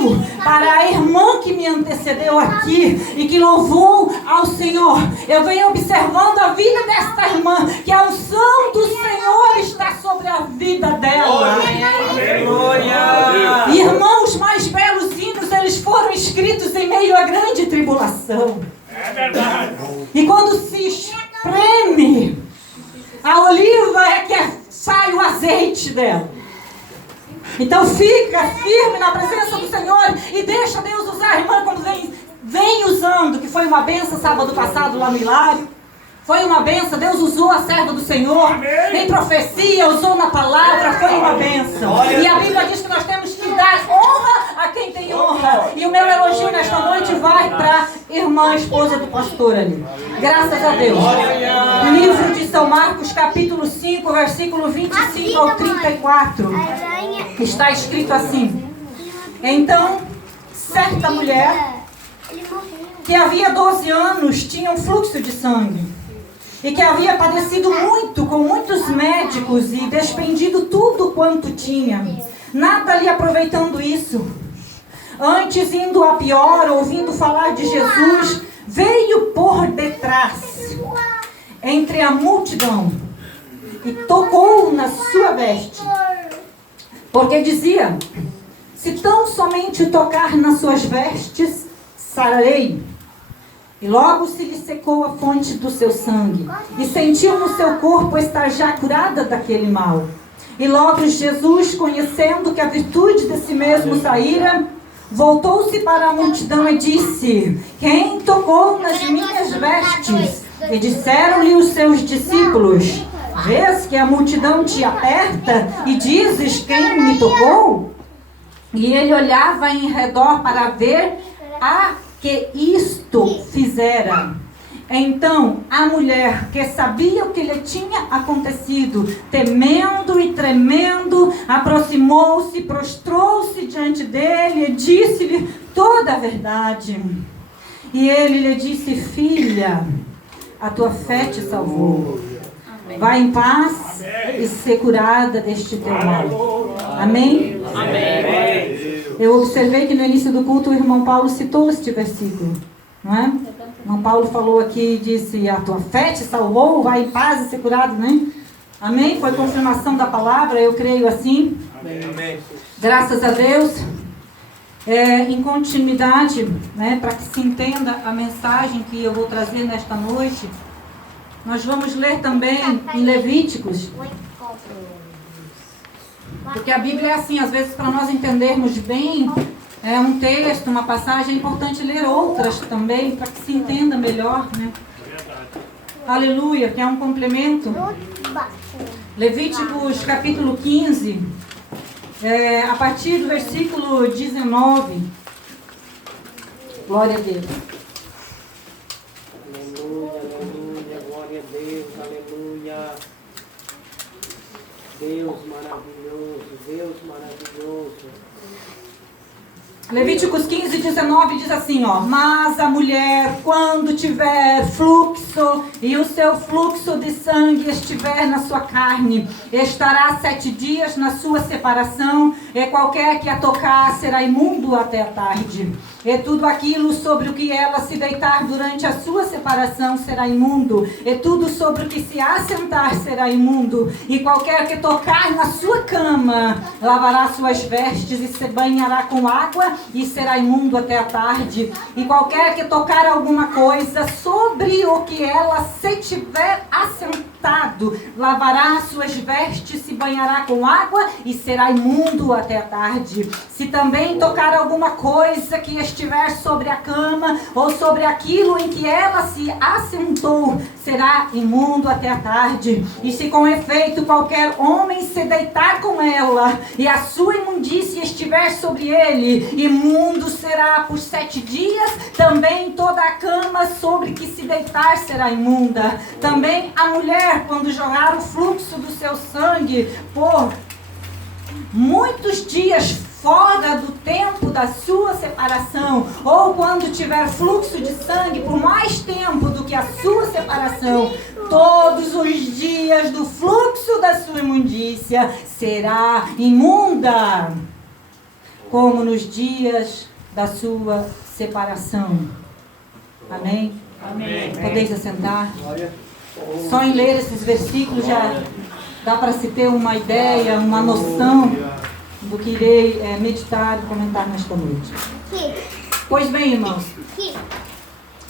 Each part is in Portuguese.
pediu para a irmã que me antecedeu aqui e que louvou ao Senhor. Eu venho observando a vida desta irmã, que a unção do Senhor está sobre a vida dela. Glória! Irmãos, mais belos hinos, eles foram escritos em meio à grande tribulação. É verdade. E quando se espreme a oliva, é que sai o azeite dela. Então fica firme na presença do Senhor e deixa Deus usar a irmã como vem usando, que foi uma benção sábado passado lá no Hilário. Foi uma benção, Deus usou a serva do Senhor. Em profecia, usou na palavra, foi uma benção. E a Bíblia diz que nós temos que dar honra a quem tem honra. E o meu elogio nesta noite vai para a irmã, esposa do pastor ali. Graças a Deus. Livro de São Marcos, capítulo 5, versículo 25 ao 34. Está escrito assim: então, certa mulher que havia 12 anos tinha um fluxo de sangue e que havia padecido muito com muitos médicos e despendido tudo quanto tinha, nada lhe aproveitando isso. Antes, indo a pior, ouvindo falar de Jesus, veio por detrás, entre a multidão, e tocou na sua veste, porque dizia: se tão somente tocar nas suas vestes, sararei. E logo se lhe secou a fonte do seu sangue, e sentiu no seu corpo estar já curada daquele mal. E logo Jesus, conhecendo que a virtude desse mesmo saíra, voltou-se para a multidão e disse: quem tocou nas minhas vestes? E disseram-lhe os seus discípulos: vês que a multidão te aperta e dizes: quem me tocou? E ele olhava em redor para ver a que isto fizera. Então a mulher, que sabia o que lhe tinha acontecido, temendo e tremendo, aproximou-se, prostrou-se diante dele e disse-lhe toda a verdade. E ele lhe disse: filha, a tua fé te salvou. Vai em paz e ser curada deste teu mal. Amém? Amém. Eu observei que no início do culto o irmão Paulo citou este versículo, não é? O irmão Paulo falou aqui e disse: a tua fé te salvou, vai em paz e ser curado, né? Amém? Foi confirmação da palavra, eu creio assim. Amém. Graças a Deus. Em continuidade, né, para que se entenda a mensagem que eu vou trazer nesta noite, nós vamos ler também em Levíticos. Porque a Bíblia é assim, às vezes para nós entendermos bem um texto, uma passagem, é importante ler outras também, para que se entenda melhor, né? Aleluia, que é um complemento. Levíticos capítulo 15, a partir do versículo 19. Glória a Deus. Aleluia, aleluia, glória a Deus, aleluia. Deus maravilhoso, Deus maravilhoso. Levíticos 15, 19 diz assim, ó: mas a mulher, quando tiver fluxo e o seu fluxo de sangue estiver na sua carne, estará 7 dias na sua separação, e qualquer que a tocar será imundo até a tarde. E tudo aquilo sobre o que ela se deitar durante a sua separação será imundo, e tudo sobre o que se assentar será imundo. E qualquer que tocar na sua cama lavará suas vestes e se banhará com água e será imundo até a tarde. E qualquer que tocar alguma coisa sobre o que ela se tiver assentado lavará suas vestes, se banhará com água e será imundo até a tarde. Se também tocar alguma coisa que estiver sobre a cama ou sobre aquilo em que ela se assentou, será imundo até a tarde. E se com efeito qualquer homem se deitar com ela e a sua imundícia estiver sobre ele, imundo será por 7 dias. Também toda a cama sobre que se deitar será imunda. Também a mulher, quando jogar o fluxo do seu sangue por muitos dias fora do tempo da sua separação, ou quando tiver fluxo de sangue por mais tempo do que a sua separação, todos os dias do fluxo da sua imundícia será imunda. como nos dias da sua separação. Amém? Amém. Podeis assentar. Só em ler esses versículos já dá para se ter uma ideia, uma noção do que irei meditar e comentar nesta noite. Pois bem, irmãos,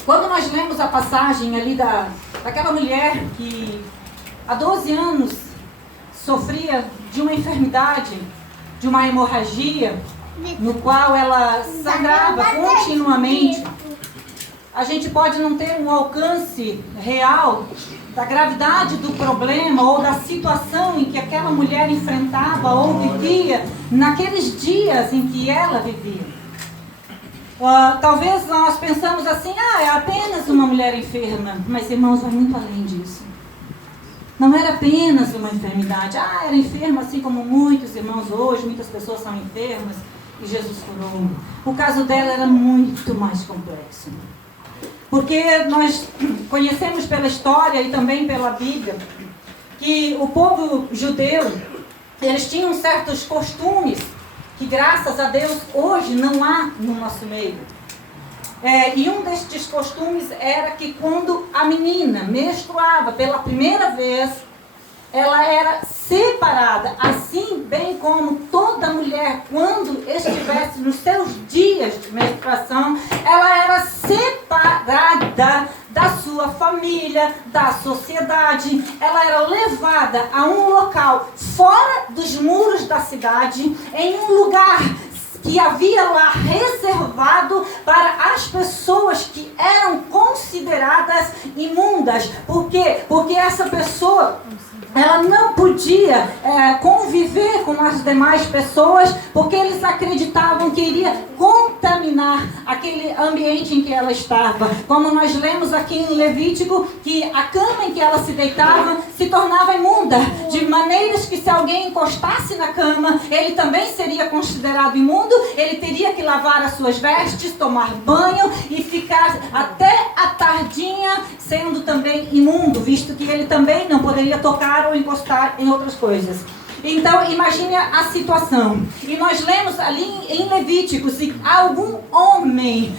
quando nós lemos a passagem ali daquela mulher que há 12 anos sofria de uma enfermidade, de uma hemorragia, no qual ela sangrava continuamente, a gente pode não ter um alcance real da gravidade do problema ou da situação em que aquela mulher enfrentava ou vivia naqueles dias em que ela vivia. Talvez nós pensamos assim, é apenas uma mulher enferma, mas irmãos, vai muito além disso. Não era apenas uma enfermidade, era enferma assim como muitos irmãos hoje, muitas pessoas são enfermas e Jesus curou. O caso dela era muito mais complexo. Porque nós conhecemos pela história e também pela Bíblia que o povo judeu, eles tinham certos costumes que, graças a Deus, hoje não há no nosso meio. E um destes costumes era que quando a menina menstruava pela primeira vez, ela era separada, assim bem como toda mulher, quando estivesse nos seus dias de menstruação, ela era separada da sua família, da sociedade. Ela era levada a um local fora dos muros da cidade, em um lugar que havia lá reservado para as pessoas que eram consideradas imundas. Por quê? Porque essa pessoa, ela não podia conviver com as demais pessoas, porque eles acreditavam que iria contaminar aquele ambiente em que ela estava. Como nós lemos aqui em Levítico, que a cama em que ela se deitava se tornava imunda, de maneiras que se alguém encostasse na cama, ele também seria considerado imundo, ele teria que lavar as suas vestes, tomar banho e ficar até a tardinha sendo também imundo, visto que ele também não poderia tocar ou encostar em outras coisas. Então, imagine a situação. E nós lemos ali em Levítico, se algum homem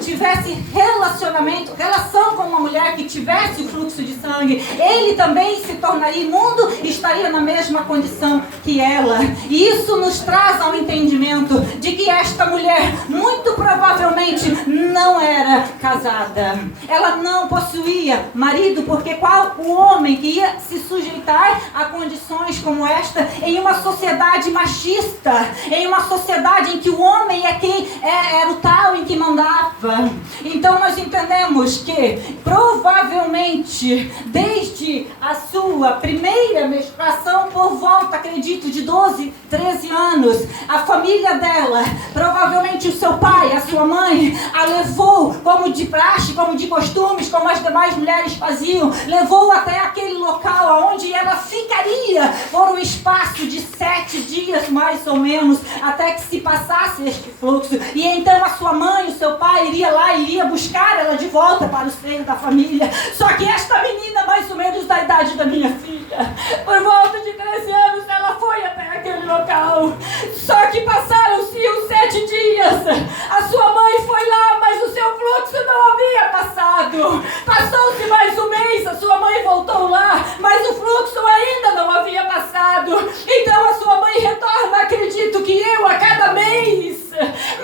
tivesse relação com uma mulher que tivesse o fluxo de sangue, ele também se tornaria imundo e estaria na mesma condição que ela. E isso nos traz ao entendimento de que esta mulher, muito provavelmente, não era casada. Ela não possuía marido, porque qual o homem que ia se sujeitar a condições como esta em uma sociedade machista, em uma sociedade em que o homem é quem era o tal em que mandava. Então nós entendemos que provavelmente desde a sua primeira menstruação, por volta, acredito, de 12, 13 anos, a família dela, provavelmente o seu pai, a sua mãe, a levou como de praxe, como de costumes, como as demais mulheres faziam, levou até aquele local onde ela ficaria por um espaço de 7 dias mais ou menos, até que se passasse este fluxo. E então a sua mãe, o seu pai iria lá e iria buscar ela de volta para o seio da família. Só que esta menina, mais ou menos da idade da minha filha, por volta de 13 anos, ela foi até aquele local. Só que passaram-se os 7 dias, a sua mãe foi lá, mas o seu fluxo não havia passado. Passou-se mais um mês, a sua mãe voltou lá, mas o fluxo ainda não havia passado. Então a sua mãe retorna, acredito que eu, a cada mês,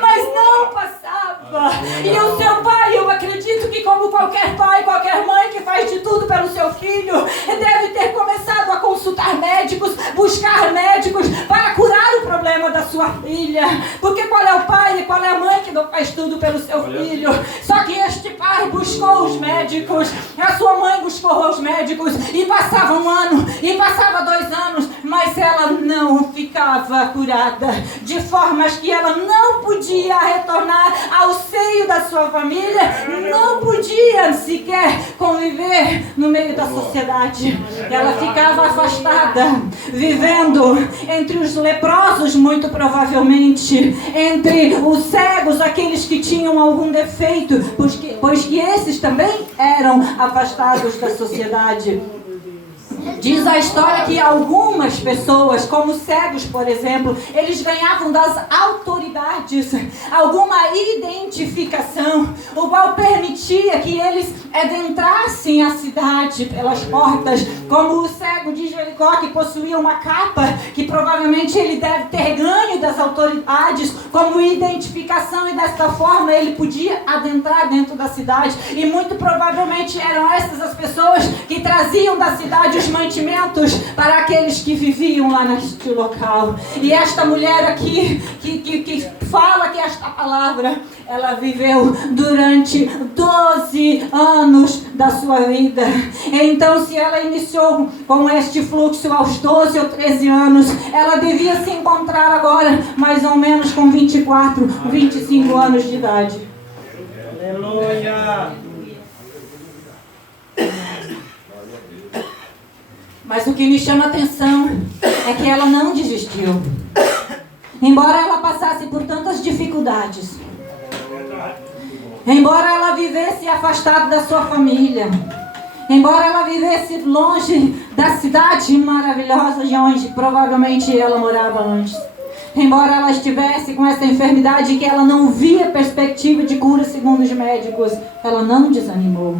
mas não passava. E o seu pai, eu acredito que como qualquer pai, qualquer mãe que faz de tudo pelo seu filho, deve ter começado a consultar médicos, buscar médicos para curar o problema da sua filha. Porque qual é o pai e qual é a mãe que não faz tudo pelo seu filho? Só que este pai buscou os médicos, a sua mãe buscou os médicos, e passava 1 ano, e passava 2 anos, mas ela não ficava curada, de formas que ela não podia retornar ao seio da sua família, não podia sequer conviver no meio da sociedade. Ela ficava afastada, vivendo entre os leprosos, muito provavelmente, entre os cegos, aqueles que tinham algum defeito, pois que esses também eram afastados da sociedade. Diz a história que algumas pessoas, como cegos, por exemplo, eles ganhavam das autoridades alguma identificação, o qual permitia que eles adentrassem a cidade pelas portas, como o cego de Jericó, que possuía uma capa, que provavelmente ele deve ter ganho das autoridades como identificação, e desta forma ele podia adentrar dentro da cidade. E muito provavelmente eram essas as pessoas que traziam da cidade os mantimentos para aqueles que viviam lá neste local. E esta mulher aqui, que fala que esta palavra, ela viveu durante 12 anos da sua vida. Então, se ela iniciou com este fluxo aos 12 ou 13 anos, ela devia se encontrar agora mais ou menos com 24, 25 anos de idade. Aleluia. Mas o que me chama a atenção é que ela não desistiu. Embora ela passasse por tantas dificuldades, embora ela vivesse afastada da sua família, embora ela vivesse longe da cidade maravilhosa de onde provavelmente ela morava antes, embora ela estivesse com essa enfermidade que ela não via perspectiva de cura segundo os médicos, ela não desanimou.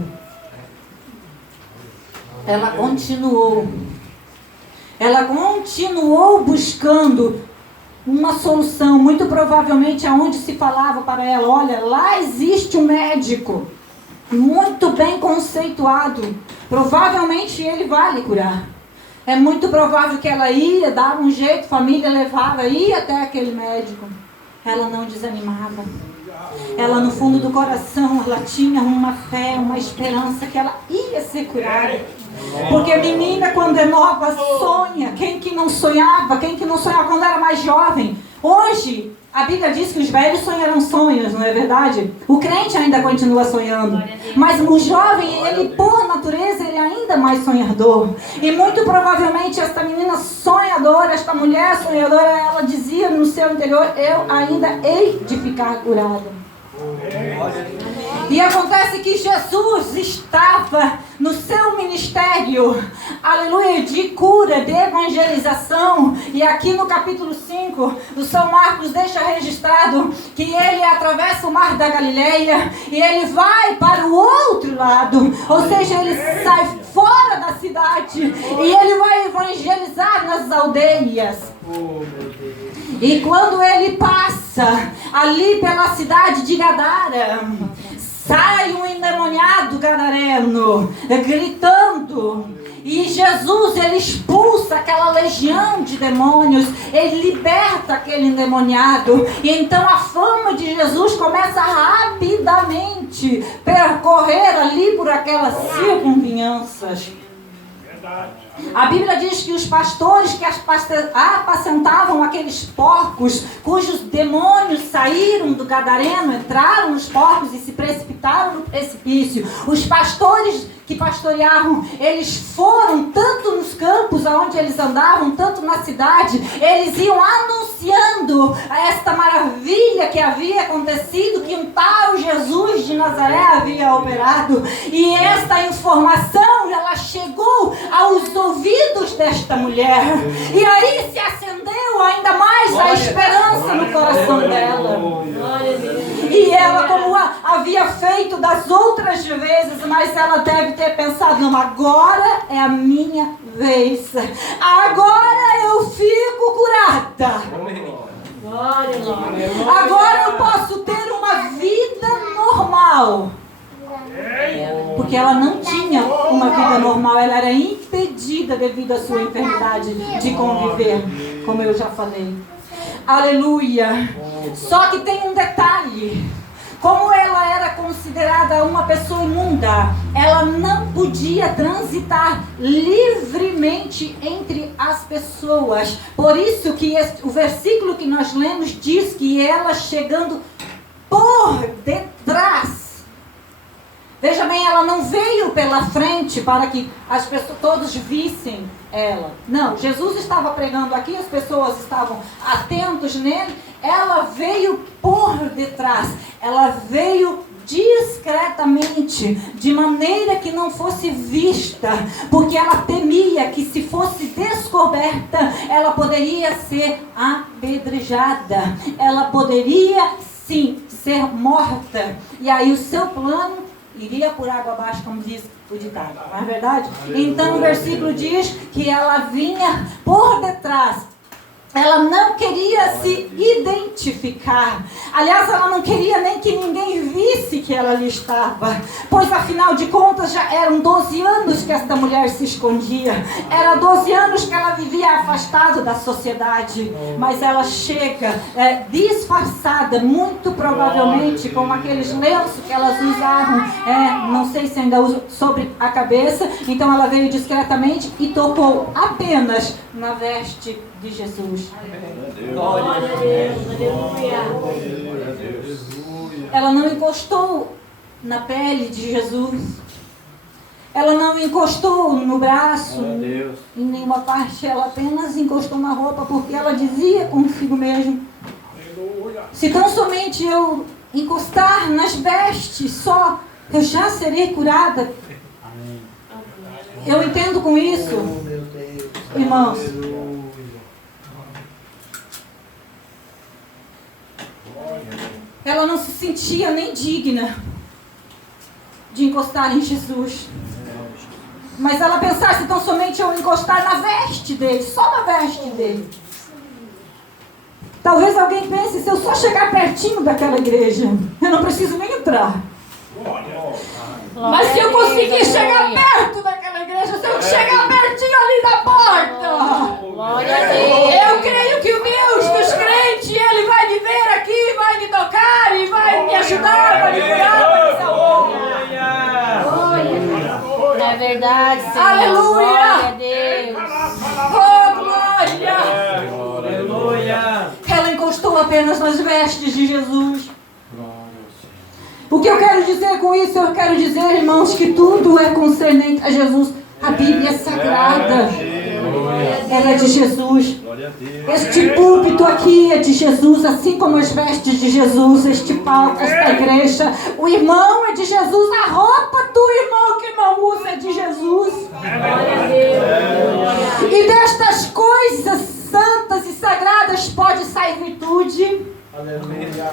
Ela continuou buscando uma solução, muito provavelmente aonde se falava para ela: olha, lá existe um médico muito bem conceituado, provavelmente ele vai lhe curar. É muito provável que ela ia, dava um jeito, família levava, ia até aquele médico. Ela não desanimava. Ela, no fundo do coração, ela tinha uma fé, uma esperança que ela ia ser curada. Porque menina, quando é nova, sonha. Quem que não sonhava? Quem que não sonhava quando era mais jovem? Hoje, a Bíblia diz que os velhos sonharão sonhos, não é verdade? O crente ainda continua sonhando. Mas o jovem, ele por natureza, ele é ainda mais sonhador. E muito provavelmente esta menina sonhadora, esta mulher sonhadora, ela dizia no seu interior: eu ainda hei de ficar curada. E acontece que Jesus estava no seu ministério, aleluia, de cura, de evangelização. E aqui no capítulo 5, o São Marcos deixa registrado que ele atravessa o mar da Galileia e ele vai para o outro lado. Ou seja, ele sai fora da cidade e ele vai evangelizar nas aldeias. E quando ele passa ali pela cidade de Gadara, sai um endemoniado gadareno, gritando. E Jesus, ele expulsa aquela legião de demônios, ele liberta aquele endemoniado. E então a fama de Jesus começa rapidamente percorrer ali por aquelas circunvizinhanças. A Bíblia diz que os pastores que apacentavam aqueles porcos, cujos demônios saíram do gadareno, entraram nos porcos e se precipitaram no precipício. Os pastores que pastoreavam, eles foram tanto nos campos onde eles andavam, tanto na cidade, eles iam anunciando esta maravilha que havia acontecido, que um tal Jesus de Nazaré havia operado. E esta informação, ela chegou aos ouvidos desta mulher. E aí se acendeu ainda mais a esperança no coração dela. E ela, como havia feito das outras vezes, mas ela deve ter pensado: não, agora é a minha vez. Agora eu fico curada. Agora eu posso ter uma vida normal. Porque ela não tinha uma vida normal, ela era impedida devido à sua enfermidade de conviver, como eu já falei. Aleluia. Só que tem um detalhe: como ela era considerada uma pessoa imunda, ela não podia transitar livremente entre as pessoas. Por isso que o versículo que nós lemos diz que ela, chegando por detrás, veja bem, ela não veio pela frente para que as pessoas, todos vissem ela. Não, Jesus estava pregando aqui, as pessoas estavam atentos nele. Ela veio por detrás, ela veio discretamente, de maneira que não fosse vista, porque ela temia que, se fosse descoberta, ela poderia ser apedrejada, ela poderia sim ser morta, e aí o seu plano iria por água abaixo, como diz o ditado, não é verdade? Então o versículo diz que ela vinha por detrás. Ela não queria se identificar. Aliás, ela não queria nem que ninguém visse que ela ali estava. Pois, afinal de contas, já eram 12 anos que esta mulher se escondia. Era 12 anos que ela vivia afastada da sociedade. Mas ela chega disfarçada, muito provavelmente, com aqueles lenços que elas usavam. Não sei se ainda usam sobre a cabeça. Então, ela veio discretamente e tocou apenas na veste de Jesus. Glória a Deus, aleluia. Ela não encostou na pele de Jesus. Ela não encostou no braço, em nenhuma parte. Ela apenas encostou na roupa, porque ela dizia consigo mesmo: se tão somente eu encostar nas vestes só, eu já serei curada. Eu entendo com isso, irmãos. Ela não se sentia nem digna de encostar em Jesus. Mas ela pensava: se tão somente eu encostar na veste dele, só na veste dele. Talvez alguém pense: se eu só chegar pertinho daquela igreja, eu não preciso nem entrar. Mas se eu conseguir chegar perto daquela igreja, se eu chegar pertinho ali da porta, eu creio que o Deus dos crentes, Ele vai me ver aqui, vai me tocar e vai me ajudar, vai me curar, vai me salvar. É verdade, Senhor. Aleluia. Glória a Deus. Oh, glória. Aleluia. Ela encostou apenas nas vestes de Jesus. O que eu quero dizer com isso? Eu quero dizer, irmãos, que tudo é concernente a Jesus. A Bíblia é sagrada. Ela é de Jesus. Este púlpito aqui é de Jesus, assim como as vestes de Jesus. Este palco, esta igreja. O irmão é de Jesus. A roupa do irmão que não usa é de Jesus. E destas coisas santas e sagradas pode sair virtude.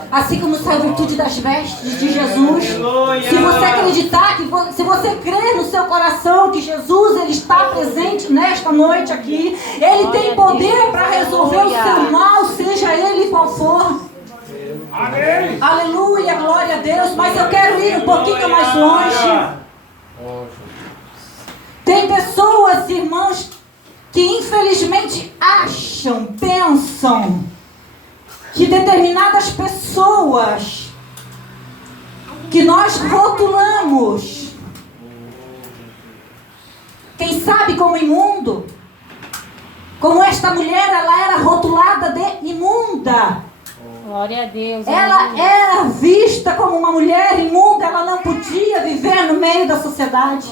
Assim como sai a virtude das vestes de Jesus. Se você acreditar, se você crer no seu coração que Jesus, Ele está presente nesta noite aqui, Ele tem poder para resolver o seu mal, seja ele qual for. Amém. Aleluia, glória a Deus. Mas eu quero ir um pouquinho mais longe. Tem pessoas, irmãos, que infelizmente acham, pensam que determinadas pessoas que nós rotulamos, quem sabe como imundo, como esta mulher, ela era rotulada de imunda. Glória a Deus. Ela era vista como uma mulher imunda, ela não podia viver no meio da sociedade.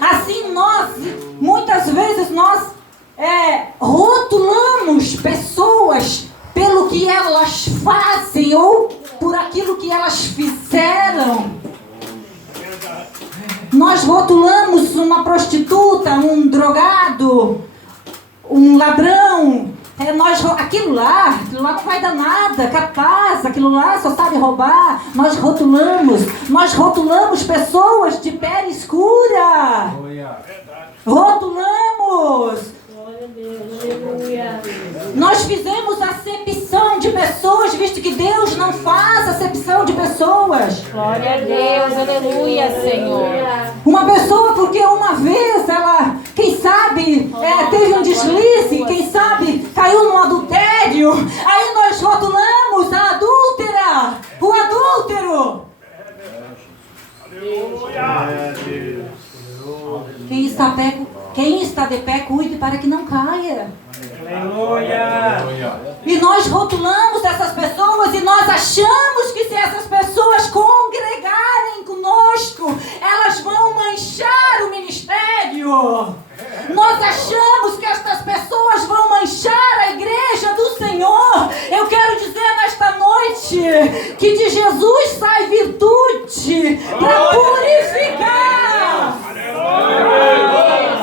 Assim muitas vezes nós rotulamos pessoas pelo que elas fazem ou por aquilo que elas fizeram. Nós rotulamos uma prostituta, um drogado, um ladrão. Aquilo lá não vai dar nada, capaz, aquilo lá só sabe roubar. Nós rotulamos pessoas de pele escura. Rotulamos. Nós fizemos acepção de pessoas, visto que Deus não faz acepção de pessoas. Glória a Deus, aleluia, Senhor. Uma pessoa porque uma vez ela, quem sabe, teve um deslize, quem sabe, caiu num adultério. Aí nós rotulamos a adúltera, o adúltero. Quem está de pé, cuide para que não caia. Aleluia. E nós rotulamos essas pessoas e nós achamos que se essas pessoas congregarem conosco, elas vão manchar o ministério. Nós achamos que estas pessoas vão manchar a igreja do Senhor. Eu quero dizer nesta noite que de Jesus sai virtude para purificar.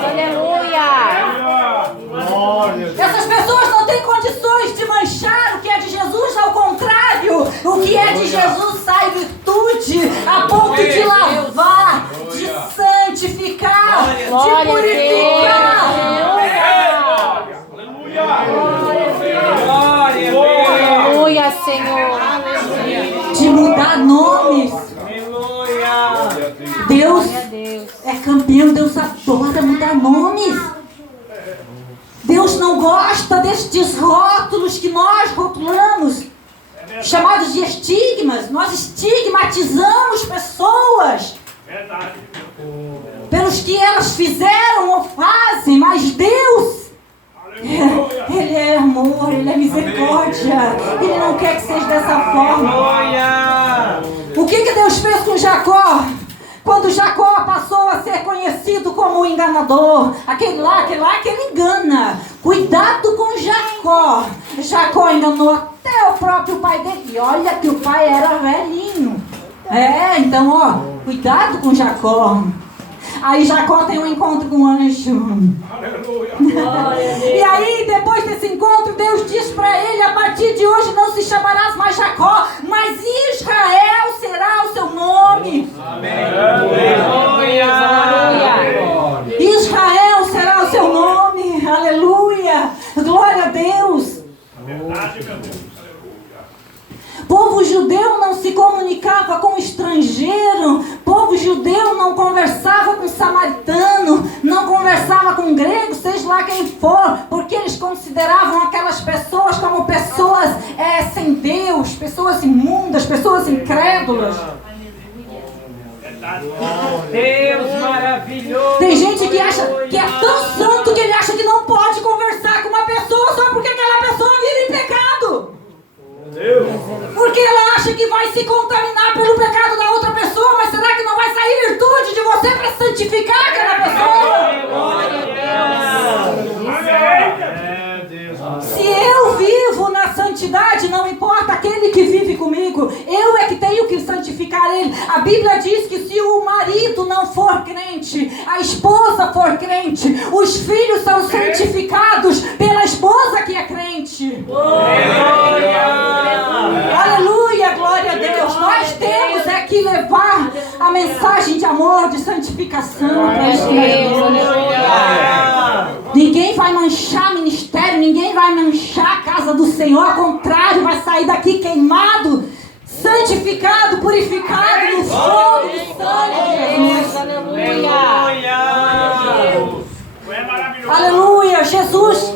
Aleluia. Essas pessoas não têm condições de manchar o que é de Jesus, ao contrário, o que é de Jesus sai virtude a ponto de lavar, de santificar, de Glória a purificar. Aleluia, Senhor. De mudar nomes. Deus Glória a Deus. é campeão, Deus adora mudar nomes. Deus não gosta destes rótulos que nós rotulamos, chamados de estigmas. Nós estigmatizamos pessoas pelos que elas fizeram ou fazem, mas Deus, Ele é amor, Ele é misericórdia. Ele não quer que seja dessa forma. O que Deus fez com Jacó? Quando Jacó passou a ser conhecido como o enganador, aquele lá que ele engana. Cuidado com Jacó. Jacó enganou até o próprio pai dele. E olha que o pai era velhinho. Então, cuidado com Jacó. Aí Jacó tem um encontro com um anjo. E aí, depois desse encontro, Deus diz para ele: a partir de hoje não se chamarás mais Jacó, mas Israel será o seu nome. Israel será o seu nome. Aleluia. Glória a Deus. Povo judeu não se comunicava com estrangeiro. Povo judeu não conversava com samaritano, não conversava com grego, seja lá quem for, porque eles consideravam aquelas pessoas como pessoas sem Deus, pessoas imundas, pessoas incrédulas. Deus maravilhoso. Tem gente que acha que é tão santo que ele acha que não pode conversar com uma pessoa só porque aquela pessoa vive em pecado. Porque ela acha que vai se contaminar pelo pecado da outra pessoa, mas será que não vai sair virtude de você para santificar aquela pessoa? Se eu vivo na santidade, não importa aquele que vive comigo, eu é que tenho que santificar ele. A Bíblia diz que se o marido não for crente, a esposa for crente, os filhos são santificados pela esposa que é crente. Aleluia, glória a Deus. Nós temos que levar a mensagem de amor, de santificação para as pessoas. Ninguém vai manchar ministério, ninguém vai manchar a casa do Senhor, ao contrário, vai sair daqui queimado, santificado, purificado no fogo do sangue de Jesus. Aleluia, Jesus,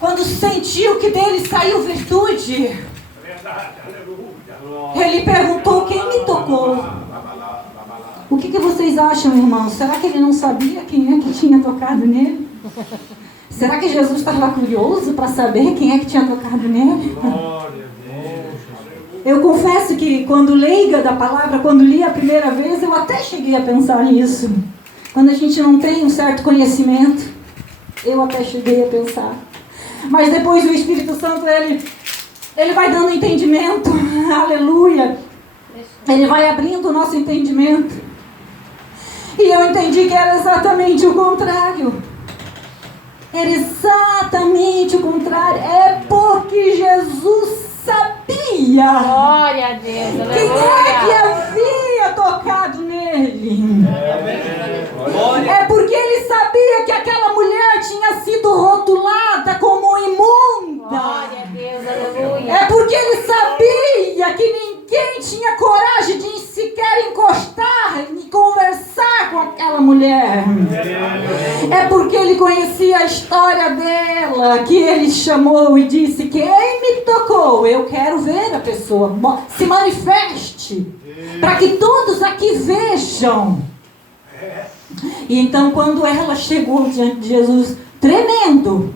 quando sentiu que dele saiu virtude, ele perguntou: quem me tocou? O que vocês acham, irmãos? Será que ele não sabia quem é que tinha tocado nele? Será que Jesus estava curioso para saber quem é que tinha tocado nele? Eu confesso que quando leiga da palavra, quando li a primeira vez, eu até cheguei a pensar nisso. Quando a gente não tem um certo conhecimento, eu até cheguei a pensar. Mas depois o Espírito Santo, ele vai dando entendimento. Aleluia. Ele vai abrindo o nosso entendimento. E eu entendi que era exatamente o contrário. Era exatamente o contrário. É porque Jesus sabia Glória a Deus. quem é que havia tocado nele. É porque ele sabia que aquela mulher tinha sido rotulada como imunda. Glória a Deus. Aleluia. É porque ele sabia que ninguém tinha coragem de sequer encostar e conversar com aquela mulher. É porque ele conhecia a história dela, que ele chamou e disse: quem me tocou? Eu quero ver a pessoa. Se manifeste, para que todos aqui vejam. E então, quando ela chegou diante de Jesus, tremendo,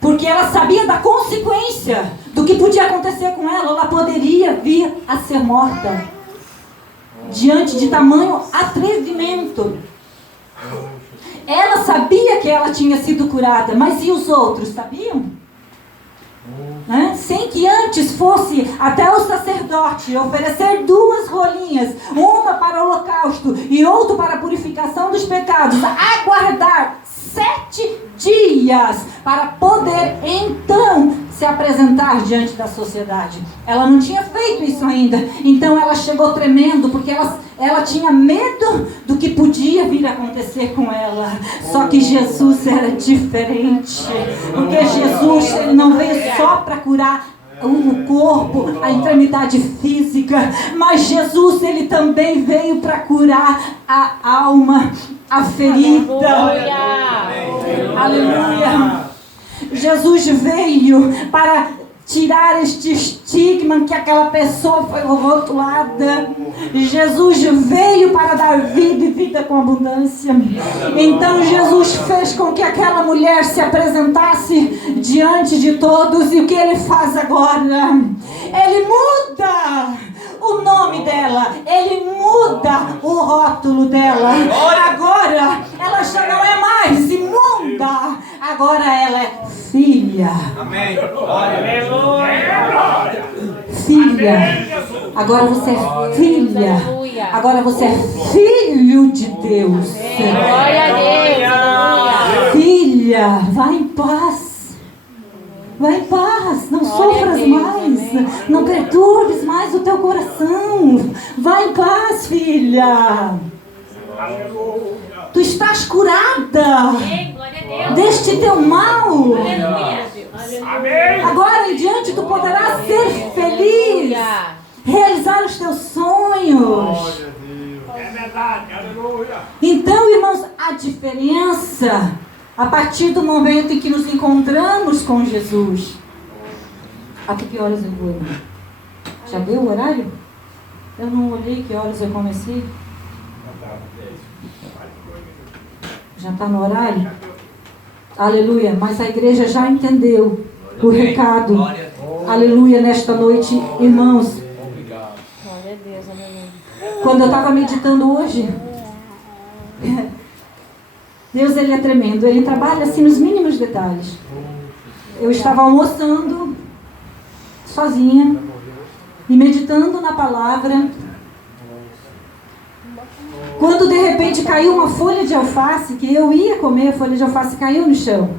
porque ela sabia da consequência do que podia acontecer com ela, ela poderia vir a ser morta. Diante de tamanho atrevimento. Ela sabia que ela tinha sido curada, mas e os outros sabiam? Sem que antes fosse até o sacerdote oferecer 2 rolinhas, uma para o holocausto e outra para a purificação dos pecados, aguardar 7 dias para poder então se apresentar diante da sociedade. Ela não tinha feito isso ainda, então ela chegou tremendo, porque ela tinha medo do que podia vir a acontecer com ela. Só que Jesus era diferente, porque Jesus, ele não veio só para curar o corpo, a enfermidade física, mas Jesus, ele também veio para curar a alma, a ferida. Aleluia. Jesus veio para tirar este estigma que aquela pessoa foi rotulada. Jesus veio para dar vida e vida com abundância. Então Jesus fez com que aquela mulher se apresentasse diante de todos. E o que ele faz agora? Ele muda o nome dela, ele muda o rótulo dela. Agora ela já não é mais imunda, agora ela é filha. Amém. Filha. Agora você é filha. Agora você é filho de Deus. Glória a Deus. Filha, vai em paz. Vai em paz, não sofras mais, não perturbes mais o teu coração. Vai em paz, filha. Tu estás curada deste teu mal. Agora em diante tu poderás ser feliz, realizar os teus sonhos. Então, irmãos, a diferença a partir do momento em que nos encontramos com Jesus. Até que horas eu vou? Já deu o horário? Eu não olhei que horas eu comecei. Já está no horário? Aleluia. Mas a igreja já entendeu o recado. Aleluia, nesta noite, irmãos. Glória a Deus, aleluia. Quando eu estava meditando hoje, Deus, ele é tremendo, ele trabalha assim nos mínimos detalhes. Eu estava almoçando sozinha e meditando na palavra, quando de repente caiu uma folha de alface, que eu ia comer, a folha de alface caiu no chão.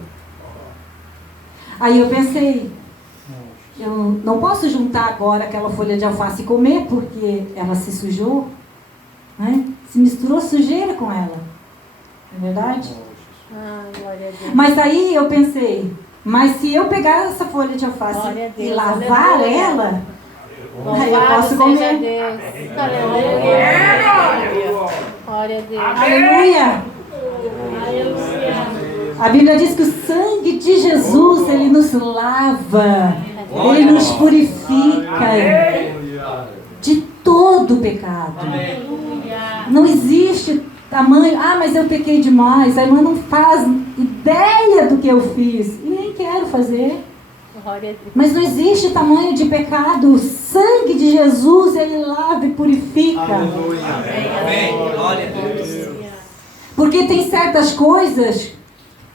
Aí eu pensei, eu não posso juntar agora aquela folha de alface e comer, porque ela se sujou, né? Se misturou sujeira com ela. É verdade? Glória a Deus. Mas aí eu pensei, mas se eu pegar essa folha de alface e lavar ela, aí eu posso comer. Deus. Aleluia. Glória a Deus. Aleluia. A Bíblia diz que o sangue de Jesus, ele nos lava, ele nos purifica de todo pecado. Não existe tamanho, mas eu pequei demais, a irmã não faz ideia do que eu fiz e nem quero fazer. Mas não existe tamanho de pecado. O sangue de Jesus, ele lava e purifica. Amém. Glória a Deus. Porque tem certas coisas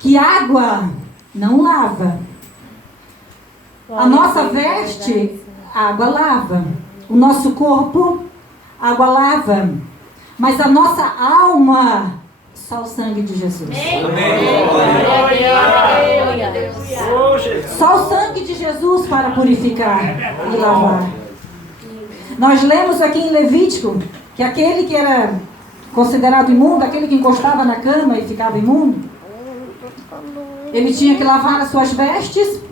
que água não lava. A nossa veste, água lava. O nosso corpo, água lava. Mas a nossa alma, só o sangue de Jesus. Só o sangue de Jesus para purificar e lavar. Nós lemos aqui em Levítico que aquele que era considerado imundo, aquele que encostava na cama e ficava imundo, ele tinha que lavar as suas vestes,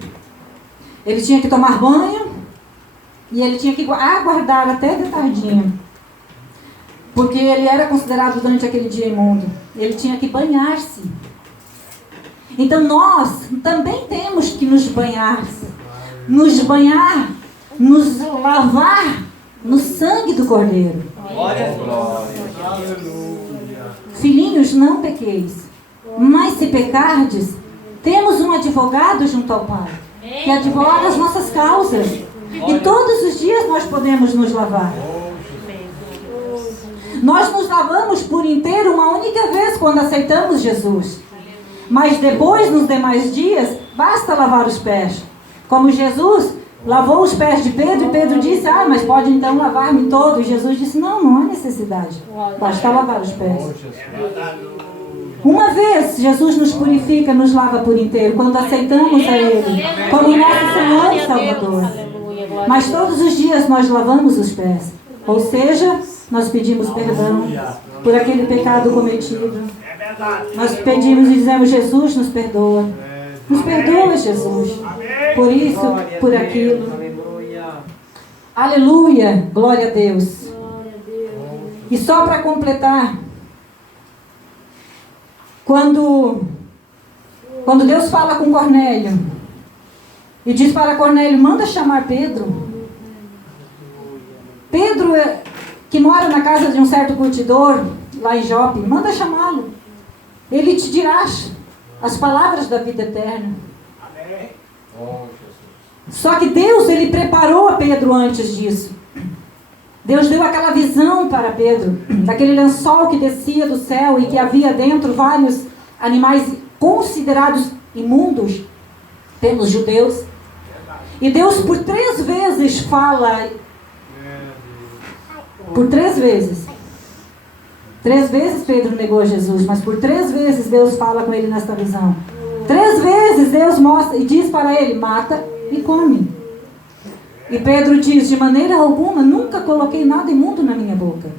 ele tinha que tomar banho e ele tinha que aguardar até de tardinha. Porque ele era considerado durante aquele dia imundo. Ele tinha que banhar-se. Então nós também temos que nos banhar. Nos banhar, nos lavar no sangue do Cordeiro. Filhinhos, não pequeis. Mas se pecardes, temos um advogado junto ao Pai, que advoga as nossas causas. E todos os dias nós podemos nos lavar. Nós nos lavamos por inteiro uma única vez quando aceitamos Jesus. Mas depois, nos demais dias, basta lavar os pés. Como Jesus lavou os pés de Pedro e Pedro disse, mas pode então lavar-me todo. E Jesus disse, não há necessidade. Basta lavar os pés. Uma vez Jesus nos purifica, nos lava por inteiro, quando aceitamos a Ele como nosso Senhor e Salvador. Mas todos os dias nós lavamos os pés. Ou seja, nós pedimos perdão por aquele pecado cometido. Nós pedimos e dizemos, Jesus nos perdoa. Nos perdoa, Jesus. Por isso, por aquilo. Aleluia. Glória a Deus. E só para completar, quando Deus fala com Cornélio e diz para Cornélio, manda chamar Pedro. Pedro, que mora na casa de um certo curtidor, lá em Jope, manda chamá-lo. Ele te dirá as palavras da vida eterna. Só que Deus, Ele preparou a Pedro antes disso. Deus deu aquela visão para Pedro, daquele lençol que descia do céu e que havia dentro vários animais considerados imundos pelos judeus. E Deus por 3 vezes fala, por 3 vezes. 3 vezes Pedro negou a Jesus, mas por 3 vezes Deus fala com ele nesta visão. 3 vezes Deus mostra e diz para ele, mata e come. E Pedro diz, de maneira alguma, nunca coloquei nada imundo na minha boca.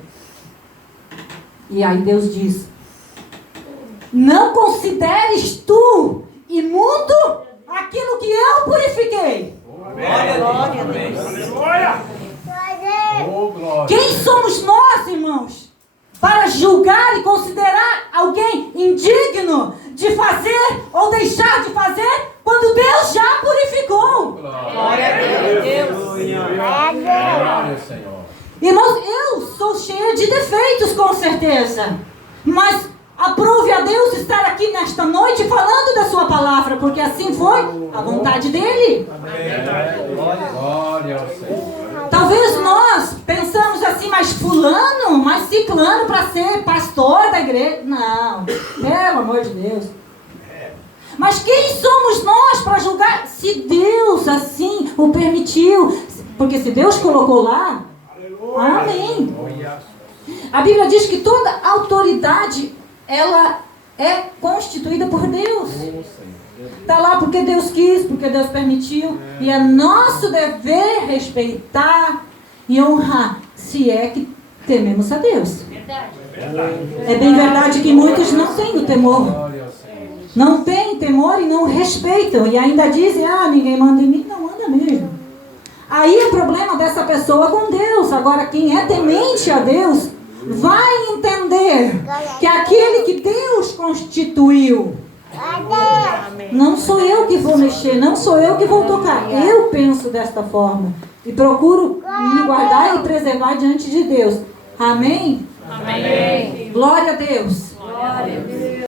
E aí Deus diz, não consideres tu imundo aquilo que eu purifiquei. Glória a Deus. Quem somos nós, irmãos, para julgar e considerar alguém indigno de fazer ou deixar de fazer quando Deus já purificou? Glória a Deus. Irmãos, eu sou cheia de defeitos, com certeza. Mas aprove a Deus estar aqui nesta noite falando da sua palavra, porque assim foi a vontade dele. Glória ao Senhor. Talvez nós pensamos assim, mas fulano, mas ciclano para ser pastor da igreja. Não, pelo amor de Deus. Mas quem somos nós para julgar se Deus assim o permitiu? Porque se Deus colocou lá, amém. A Bíblia diz que toda autoridade, ela é constituída por Deus. Está lá porque Deus quis, porque Deus permitiu. E é nosso dever respeitar e honrar, se é que tememos a Deus. É bem verdade que muitos não têm o temor. Não têm temor e não respeitam. E ainda dizem, ninguém manda em mim. Não manda mesmo. Aí é problema dessa pessoa com Deus. Agora, quem é temente a Deus, vai entender que aquele que Deus constituiu, não sou eu que vou mexer, não sou eu que vou tocar. Eu penso desta forma. E procuro me guardar e preservar diante de Deus. Amém? Amém. Glória a Deus.